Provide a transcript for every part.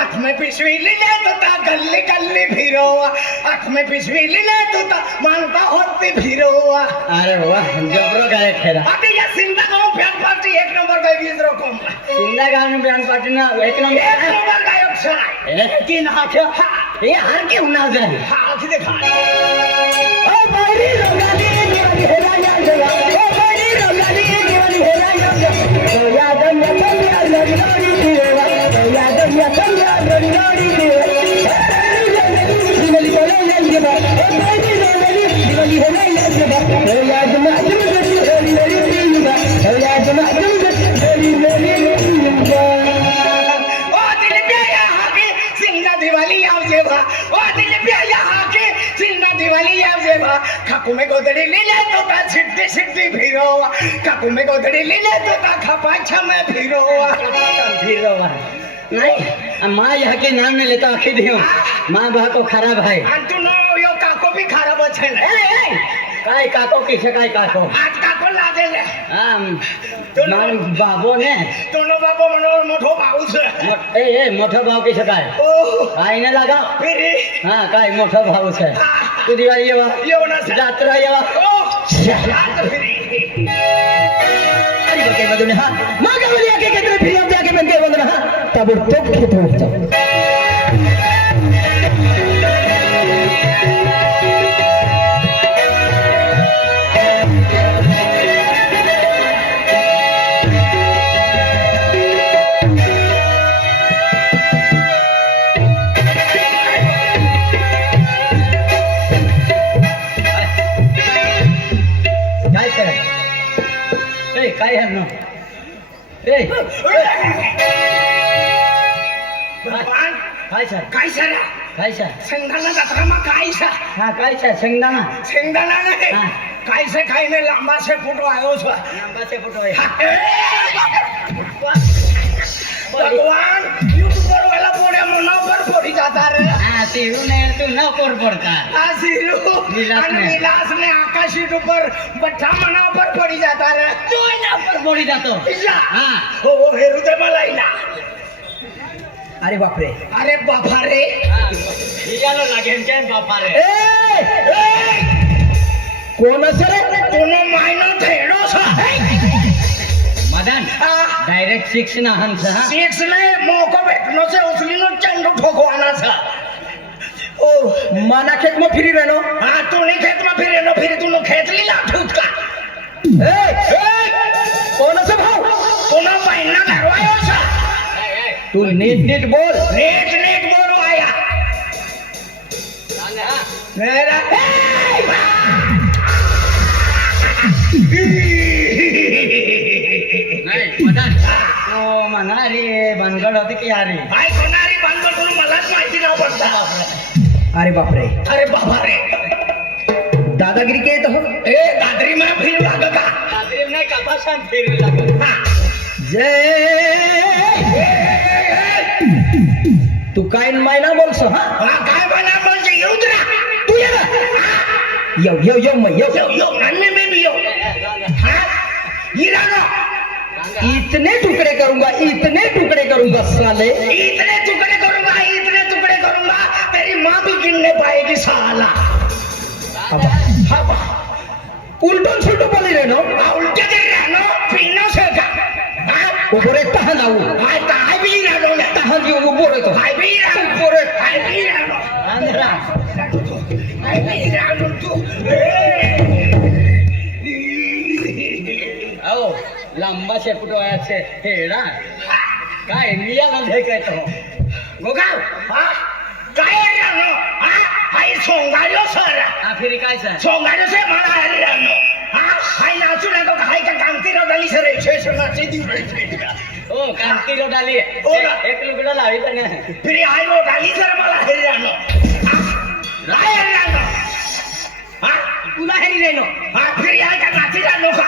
आँख में पिछवी ले तो ता गल्ली गल्ली फिरोवा, आँख में पिछवी ले तो ता मानता होती फिरोवा। अरे वाह जबरो गायक खेरा अभी ये सिंधा गाँव बैंड पार्टी एक नंबर का गीत रखो सिंधा गाँव बैंड पार्टी ना एक नंबर गायक सुनाए कि ना क्या ये हर क्यों ना जाए हाँ दिखा ओ बारी रंगाली दिवाली हेरा या ओ बारी रंगाली दिवाली हेरा या तो याद में पंजा लड़ी लड़ी दिवा तो याद में पंजा लड़ी लड़ी दिवा दिवाली बोले या दिवा ओ बारी रंगाली दिवाली हेरा या तो याद में लड़ी लड़ी दिवा तो याद में लड़ी लड़ी दिवा ओ दिल पे यहाँ की सिंधा दिवाली आओ जेवा ओ दिल पे यहाँ की सिंधा दिवाली आओ जेवा काकू में गोदड़ी ले ले तो ता सिद्धि सिद्धि फिरोवा काकू में गोदड़ी ले ले तो ता खपाछा में फिरोवा नहीं माँ यहाँ के नाम में लेता आखिर दियो माँ बा को खराब है अंतु नो यो काको भी खराब अच्छे ले काय काको किसे काय काको आज काको ला दे ले मार बाबो ने दोनों बाबो मनो मोठो भाऊ से ए मोठो भाव किसे काय ओ आईने लगा फिर हाँ काय मोठो भाव से तू दिवाली ये यो ना जात्रा ये ओ जात फिर अरे बके बदने हाँ माँ का बोलिया के कितने फिर हम जाके बन के बदने हाँ तब तो खेत हो जाओ काय है ना ए भगवान काय सर काय सर काय सर शेंगदाणा जत्रा में काय सर हाँ काय सर शेंगदाणा शेंगदाणा नहीं हाँ। काय से खाई ने लंबा से फुटो आयो छ लंबा से फोटो है भगवान यूट्यूबर वाला बोले मना पर पड़ी जाता रे हाँ तेरू ने तू न कर पड़ता आसिरू विलास ने आकाशीट ऊपर बट्ठा मना पर पड़ी जाता रे तू ना पर पड़ी जातो हाँ ओ हेरु दे मलाई ना अरे बाप रे अरे बापा रे यालो लागेन के बापा रे कोण सर कोण मायनो थेडो छ मदन डायरेक्ट 6 ना हंस हाँ 6 ने मोको भेटनो से उचलीनो चंडू ठोकवाना छ ओ माना खेत में फिरी रहनो हाँ तू नहीं खेत में फिरे नो फिर तू खेत ली ला ठूट का कौन सा भाव कोण महिना घरवायो छ तू नीट बोल नीट बोलो आया मेरा नहीं मदन तो मनारी बनगड होती की यारी भाई कोणारी बांधतो तुला मलाच माहिती नाव पडता अरे बाप रे अरे बाबा रे दादागिरी के तो ए दादरी में फिर लागता दादरी में कपासान फिर लागता जय तू काय महिना बोलसो हा हा काय म्हणा बोलचे येऊ तुला तू ये ना येऊ मग येऊ येऊ अन्य में भी येऊ हाँ ईरानो इतने टुकड़े करूंगा साले इतने टुकड़े करूंगा तेरी माँ भी गिन नहीं पाएगी साला हाँ उलटून सुलटू बोली रे नो उल्टे दे रहनो पीनो से का ऊपर एक तहन आऊ हाँ ताई भी रहनो ना तहन की ऊपर है तो ताई भी रहनो ऊपर ताई भी रहनो अंधेरा ताई भी रहनो तू आओ लंबा शेपटो आया से हेड़ा काय मिया गंधे कहतो गोगाव हाँ काय रहनो हाँ हाय सोंगारियो सर आखिरी काय सर सोंगारियो से मला रहनो हाँ हाय नाचू ना तो हाय का कांती रो डाली सर शेष नाची दी रे ओ कांती रो डाली एक लुगड़ा लावी तने फिर हाय रो डाली सर मला हेरी रहनो हाय रहनो हाँ तुला हेरी रहनो हाँ फिर हाय का नाची रहनो का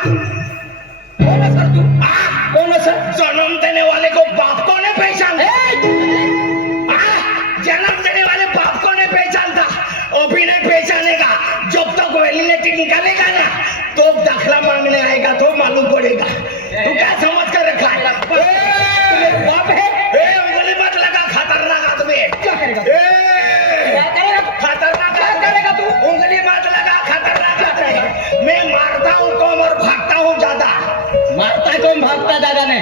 कौन है सर तू हाँ कौन है सर जन्म देने वाले को बाप को नहीं पहचानता जन्म देने वाले बाप को नहीं पहचानता वो भी नहीं पहचानेगा जब तक वैलिडिटी निकालेगा ना तो दाखला मांगने आएगा तो मालूम पड़ेगा तू क्या समझ कर रखा है बाप है उंगली मत लगा खतरनाक आदमी है क्या करेगा क्या करेगा खतरनाक क्या करेगा तू उंगली मत लगा खतरनाक आदमी है मैं मारता हूँ कम और भागता हूँ ज्यादा मारता कौन भागता दादा ने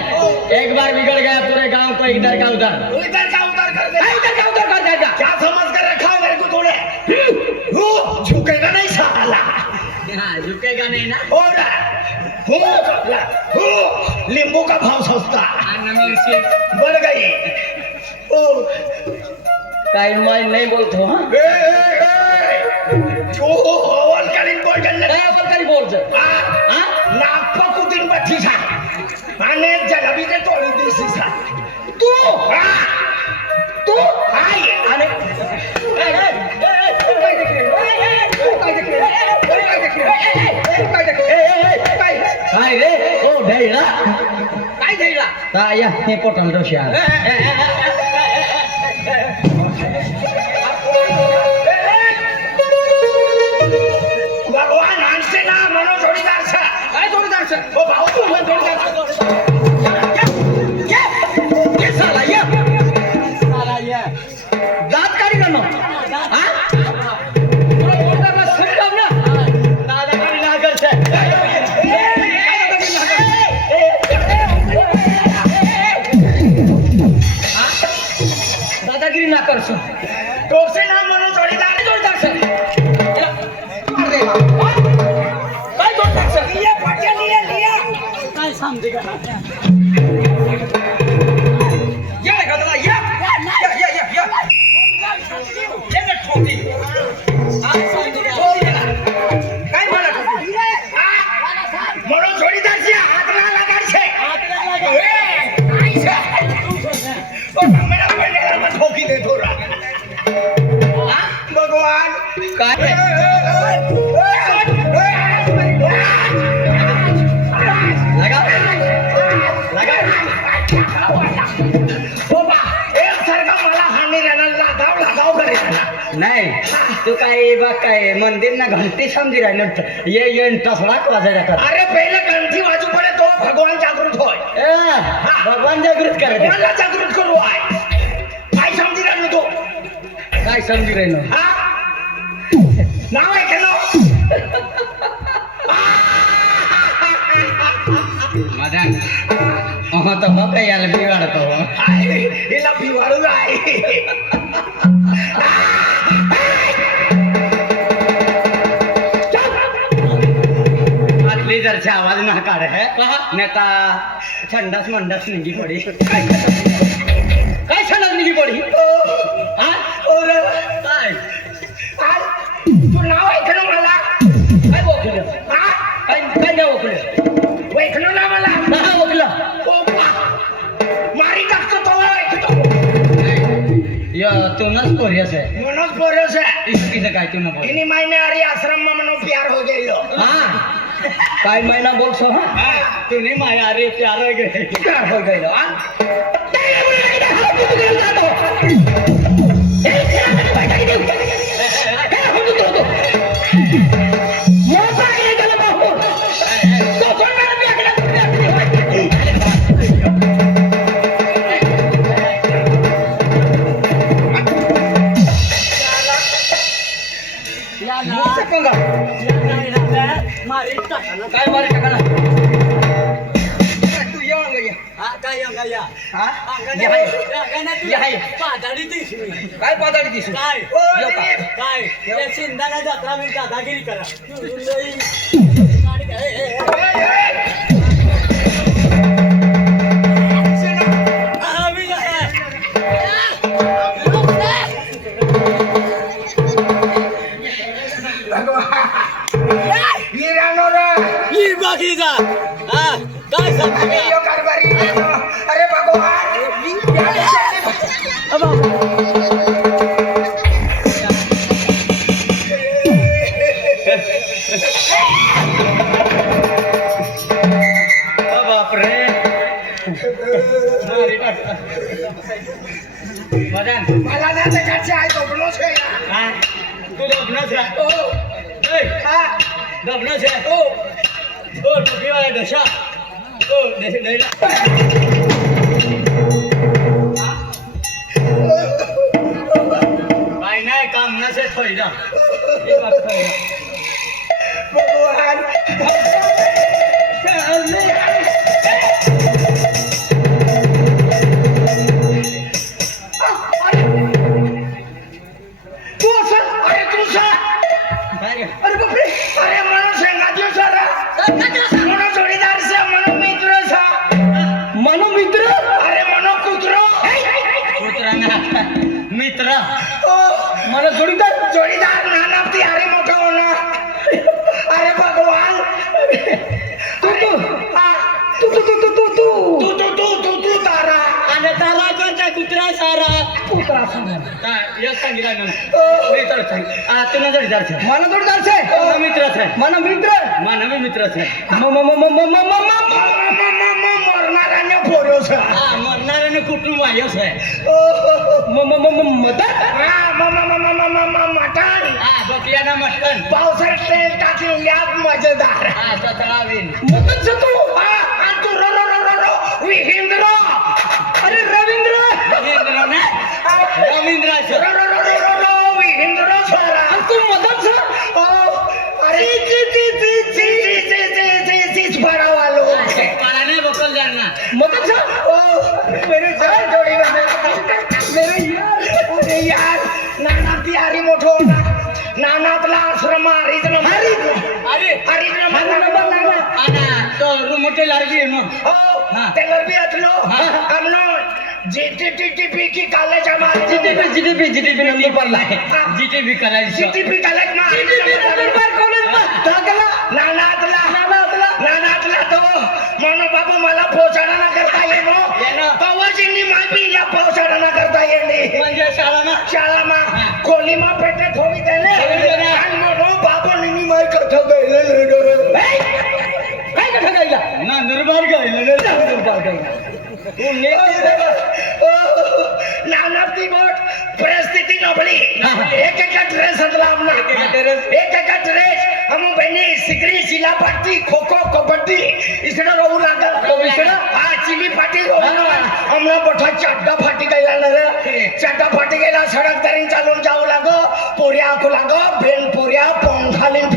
एक बार बिगड़ गया पूरे गांव को इधर का उधर इधर का उधर कर दे इधर का उधर कर देगा क्या समझ कर रखा है मेरे को तूने झुकेगा नहीं साला हाँ झुकेगा नहीं ना और नींबू का भाव सस्ता बढ़ गई ओ काई मैं नहीं बोलतो हाँ ओवलकालीन बोल जल्ले काय बोलकारी बोलतो नागपा कुठून बठी सा आणि जलबी ते तोडी दिसी सा तू तू हाय आणि काय रे ओ ढैला काय ढैला ता या हे पोटल दोषा भगवान हंसते ना मनो जोडीदार सा काय जोडीदार सा ओ भाऊ तू मन जोडीदार सा ये साला ये दात काढी ना हा तुला बोलता बस समजाव ना दादागिरी लागल छे दादागिरी ना करसो टोकसे ना मनो जोडीदार जोडीदार सा अरे काय जोडीदार सा ये पट्या लिया काय समजेगा या गदला या ये ना ठोकी काय मला ठोकी मनो जोडीदार से हाथ ना लगा छे ओ मेरा पहले में ठोकी दे थोड़ा भगवान काय लगा बाबा एक सारखा मला हानी राहणार लगाव करे नाही तू काय बा काय मंदिर ना घंटी समजी राहिलो ये टसळाक वाजायला कर अरे पहले घंटी वाजू पड़े तो भगवान जागृत होय भगवान जागृत करे मला जागृत करू आहे काय समजी राहिलो तो काय समजी राहिलो हा नाव आहे केलो मदन तो मग काय याला बिघाडतो हिला भिवाळू आहे लेजरचा आवाज ना काढ है नेता संडास मंडास निघी पडी काय संडास निघी पडी हा और काय तू नाव ऐकलं मला काय बोकलं हा काय काय नाव बोकलं ऐकलं ना मला हा बोकलं मारी टाकतो तो ऐकतो या तुमच पोरियस है मनोज बोरस है इसकी काय तू ना बोल इनी मायने अरे आश्रम में मनो प्यार हो गयो हाँ काय महिना बोल सो हाँ तूने माया अरे प्यार हो गए प्यार हो गयो हाँ काय मारे टाकाला तू ये अंग ये काय पादाडी दिसू काय शिंदाना जत्रा मी दादागिरी करा काय अरे भगवान बापरे मला ना त्याचे आहे दोघंच आहे तू दबनच आहे हा दबनच आहे ओ टोपीवाला डोशा ओ काय नाही काम नसे थोडा भगवान तू असं अरे तू सा अरे बापरे अरे म्हणून शेंगा दिवस म्हणून जोडीदार से म्हणून मित्र सा मनो मित्र अरे म्हणून कुत्रो मित्र मला जोडीदार जोडीदार नाना ती अरे मोठा होणार अरे भगवान तू तू हा, तू तू तू तू तू तू तू तारा आणि तारा कोणता कुत्रा सारा तू तर असं नाही. एक सांगितलं ना मित्र तुला जोडीदार आहे मला जोडीदार आहे मित्रच आहे मला मित्र मानवी मित्रच आहे मरणाऱ्याने पोरोस हा मरणाऱ्याने कुटुंब आहेच आहे मटण हा बकऱ्याला मटण पावसाळ्यात तेल टाकून या मजेदार हा तळावीन मटन सतू आणि तू रो रो रो रो रो विहिंद्र अरे रवींद्र रवींद्र ना रवींद्राचं रो रो रो रो रो रो विहिंद्र सोरा आणि तू मदत सर अरे चीच भरावा लोग मला नाही बकल जाणार मदत सर मेरे चार जोड़ी मेरे अरे यार नाना ती आरी मोठो होता नानातला आश्रम हरिजन अरे आना तो मोठे लाडकी आहे मग हो त्याला बी असलो आमनो जीटीपी की कॉलेज हमारे जीडीपी नंबर पडला जीटीबी करायचं जीटीपी कॉलेज नानातला तो म्हणून बाबू मला पोचाडा ना करता येणो कवचिंनी माहिती पोचाडा ना करता येणे म्हणजे शाळा मा खोली मा पेटे थोडी त्याने आणि म्हणून बाबू निमी माय कथा गैले काय कथा गायला नंदुरबार गेलं नाना ती बोट परिस्थिती नबळी एक ड्रेस हदला एक ड्रेस हम बहनी सिकरी सिला पाटी खो खो कबड्डी इसड़ा रहू लागल हा चिली पाटी हमला बठा चड्डा फाटी गेला रे चड्डा फाटी गेला सडक तरी चालून जाऊ लागो पोऱ्या आखू लागो बेन पोऱ्या पंखालीन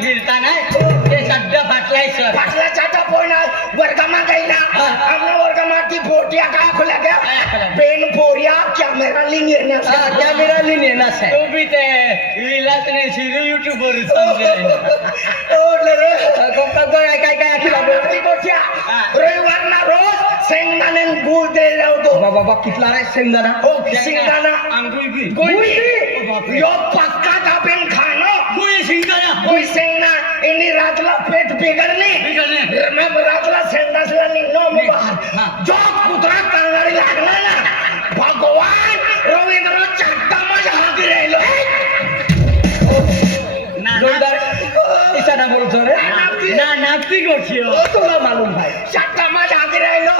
फिरता नाही ते सड्डा फाटलाय सर फाटला चाटा पोयना वर्गमा गईला हमला वर्गमा ती पोटिया का खुला गया बेन पोरिया कॅमेरा लिंग कॅमेरा लिहिणे तो बी ते विलास नाही शिरू युट्यूबवर समजेल काय काय रविवार ना रोज शेंगदाणे गुळ दे लावतो बाबा कितला रे शेंगदाणा हो शेंगदाणा अंगुळ बी गुळ यो पक्का दाबेन खानो गुळी शिंगाला गुळ शेंगना इनी रातला पेट बिघडली मैं रातला शेंगदासला निघलो जो कुत्रा करणारी लागला ना भगवान रवींद्र चट्टा माझ्या हाती राहिलो जोरदार इशारा बोलतो रे ना नागती गोष्टी तुला मालूम भाई चट्टा माझ्या हाती राहिलो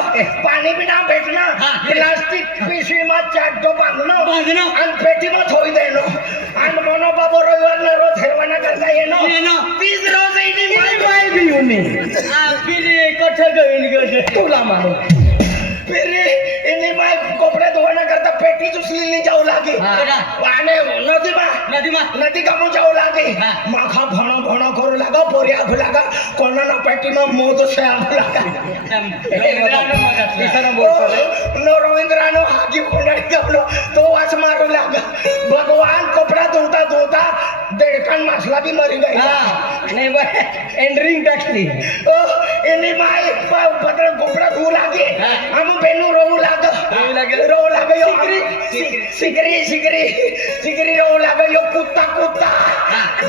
पाणी पाणी बिना भेटणं हा. प्लास्टिक पिशवीमा चाटो बांधणं बांधणं. आणि पेटीमा थोई देणं आणि म्हणो बाबा रविवारला रोज हेरवाना करता येणं येणं. तीच रोज येईनी माय माय बी येऊन आपली कठ गळून गेले तुला मारू फिर इन्हीं माय कपडे धोना करता पेटी उचलीने जाऊ लागे हा. आणि नदीमा नदी कामू जाऊ लागे हा. माखा भणो करू लागा पोरी आखू लागा कोणाला पेटीमा मोज से आखू लागा नो रवींद्रानो हागी कोंडाळी गावलो तो वास मारू लागा भगवान कपडा धोता धोता देडकान मासला बी मरी गई नाही एंडरिंग टाकली इन्हीं माय पत्र कपडा धू लागे हा. हम बेनू रोऊ लाग रोऊ लाग यो सिगरी रोऊ लाग यो कुत्ता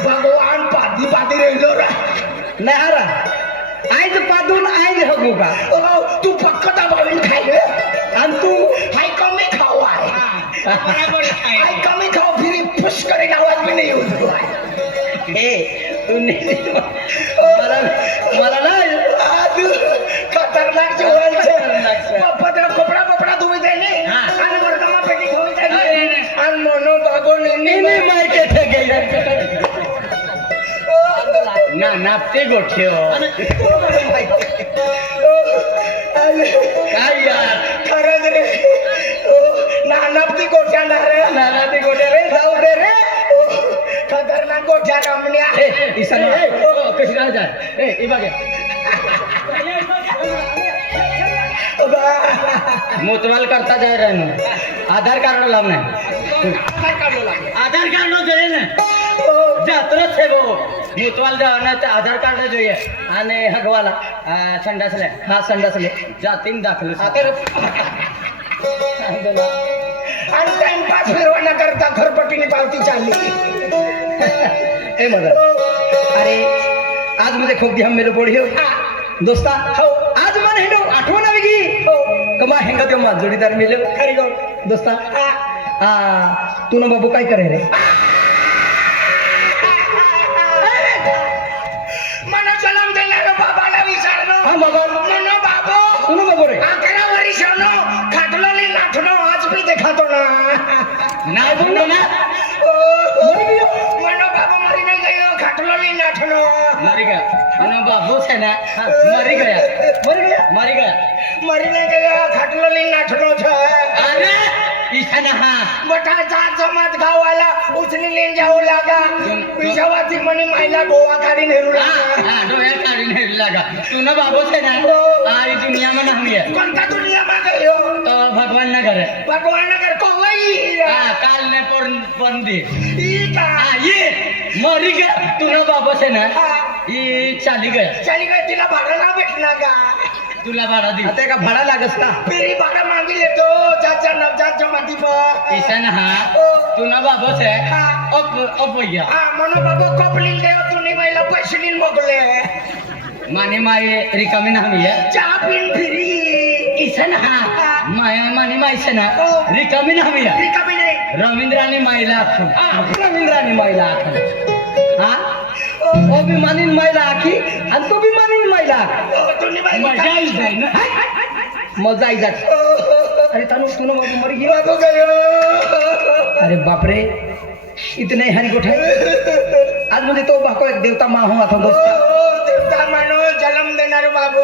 भगवान पादी पादी रहिलो रा नाही आरा आयज पादून आयज हगू का तू पक्क दाबावीन खाय आणि तू हाय कमी खाऊ आहे हाय कमी खाऊ फिरी फुस करेन आवाज भी नाही होतो तू मला मला ना खतरनाक जीवन पत्र कपडा धुई देणे आणि वर्तमा पेटी धुई देणे आणि म्हणून बाबू नेहमी माहिती ना नापते गोठे काय यार खरंच रे नानपती गोठ्या नाना ते गोठे रे जाऊ दे रे खतरनाक गोठ्या रमण्या ईशान कशी राहतात ए बघ मोतवाल करता जाय राहिनो आधार कार्ड लावणे आधार कार्ड જોઈએ ને જાત્રા છે બહુ મોતવાલ જવાના તો આધાર કાર્ડ જોઈએ અને હગવાલા સંડાસલે હા સંડાસલે જાતીન દાખલ आणि टाइमपास फिरवाना करता घरपट्टीने पावती चालली ए मदर अरे आज मुझे खूप दिहम मेलो बोडी हो दोस्ता हो आज मन हेडो आठवण आवी गी हो कमा हेंगा त्यो मा जोडीदार मिले खरी गो दोस्ता तू ना बाबू काय करे रे मनो जन्म देणाऱ्या बाबाला विचारलो हा बाबा मनो बाबू तू ना बाबू रे 11 वर्षानो खाटलोली नाठनो आज भी देखातो ना ना बोलो ना मनो बाबू मरी नहीं गयो खाटलोली नाठनो मरी गया मनो बाबू से ना मरी गया मरी गया मरी नहीं गयो खाटलोली नाठनो छे अरे ईशान हा बटा चार जमात गावाला उचली लेन जाऊ लागा विषवाती मनी मायला गोवा काढी नेहरू लागा हाँ डोया काढी नहीं लगा तू ना बाबू से ना आई दुनिया में ना हुई है कोणता दुनिया मा गयो तो भगवान ना करे भगवान नगर को वही हाँ काल ने पौन दी इका ये मरी गया तू ना बाबू से ना हाँ। ये चली गया चली गई तिला भाडं ना भेटणार का तुला भाडा दी आता का भाडा लागस का पेरी भाडं मागी लेतो चाचा नवजात जमाती पर ईशान हा तू ना बाबू से op गया हा मनो बाबू कपलीन देव तुम्ही महिला पैसे नीन मोकले माने माये रिकामी ना हुई है चहा पिन फिरी ईशान हा माया माने माई से ना रिकामी ना हुई है रिकामी नाही रवींद्राने माईला रवींद्राने माईला हा ओ भी मानीन माईला आखी आणि तू भी मानीन माईला तुम्ही बाई मजा आई जाय ना मजा आई जात अरे तनु तू बाबू मर गई बाबू गयो अरे बाप रे इतने हरी गोठे आज मुझे तो बाको एक देवता माँ हूँ आता दोस्त देवता मानो जन्म देणार बाबू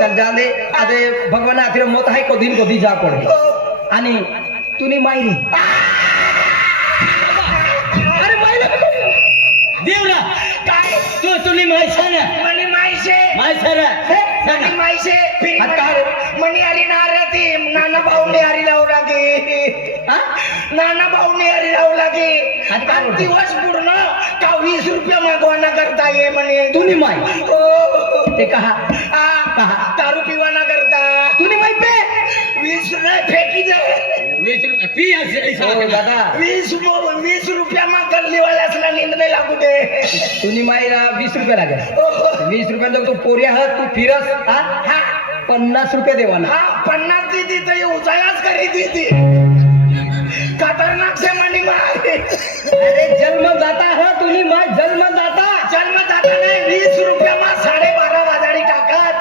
चल जा दे अरे भगवान आखिर मोत आहे कधी कधी जा पडे आणि तुनी मायरी अरे मायला देवरा काय तुनी मायसा ना मनी मायशे मायसा रे मनी मायशे फिरी आता मनी हरी नारती नाना भाऊने हरी लावू लागे हा नाना भाऊने हरी लावू लागे आता काय आणि बोलतो? दिवस पूर्ण का 20 रुपया मागवाना करता ये म्हणे तुनी माय ओ ते कहा कहा दारू पिवाना करता तुनी माय पे 20 नाही फेकी दे 20 रुपये पी ऐसा दादा 20 रुपया मा गल्ली वाल्यासला नींद नाही लागू दे तुनी मायला 20 रुपये लागेल 20 रुपये जर तू पोरी आहात तू फिरस हा हा 50 रुपये देवाना हा 50 दीदी तर उजाळाच करी दीदी खतरनाक से मनी मार अरे जन्मदाता है तुनी माय जन्मदाता जन्मदाता नाही 20 रुपया मा 12.5 वाजाडी टाकत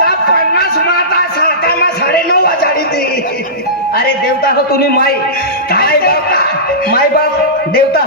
ता 50 माता साता मा 9.5 हो तुम्ही माय माय बाप देवता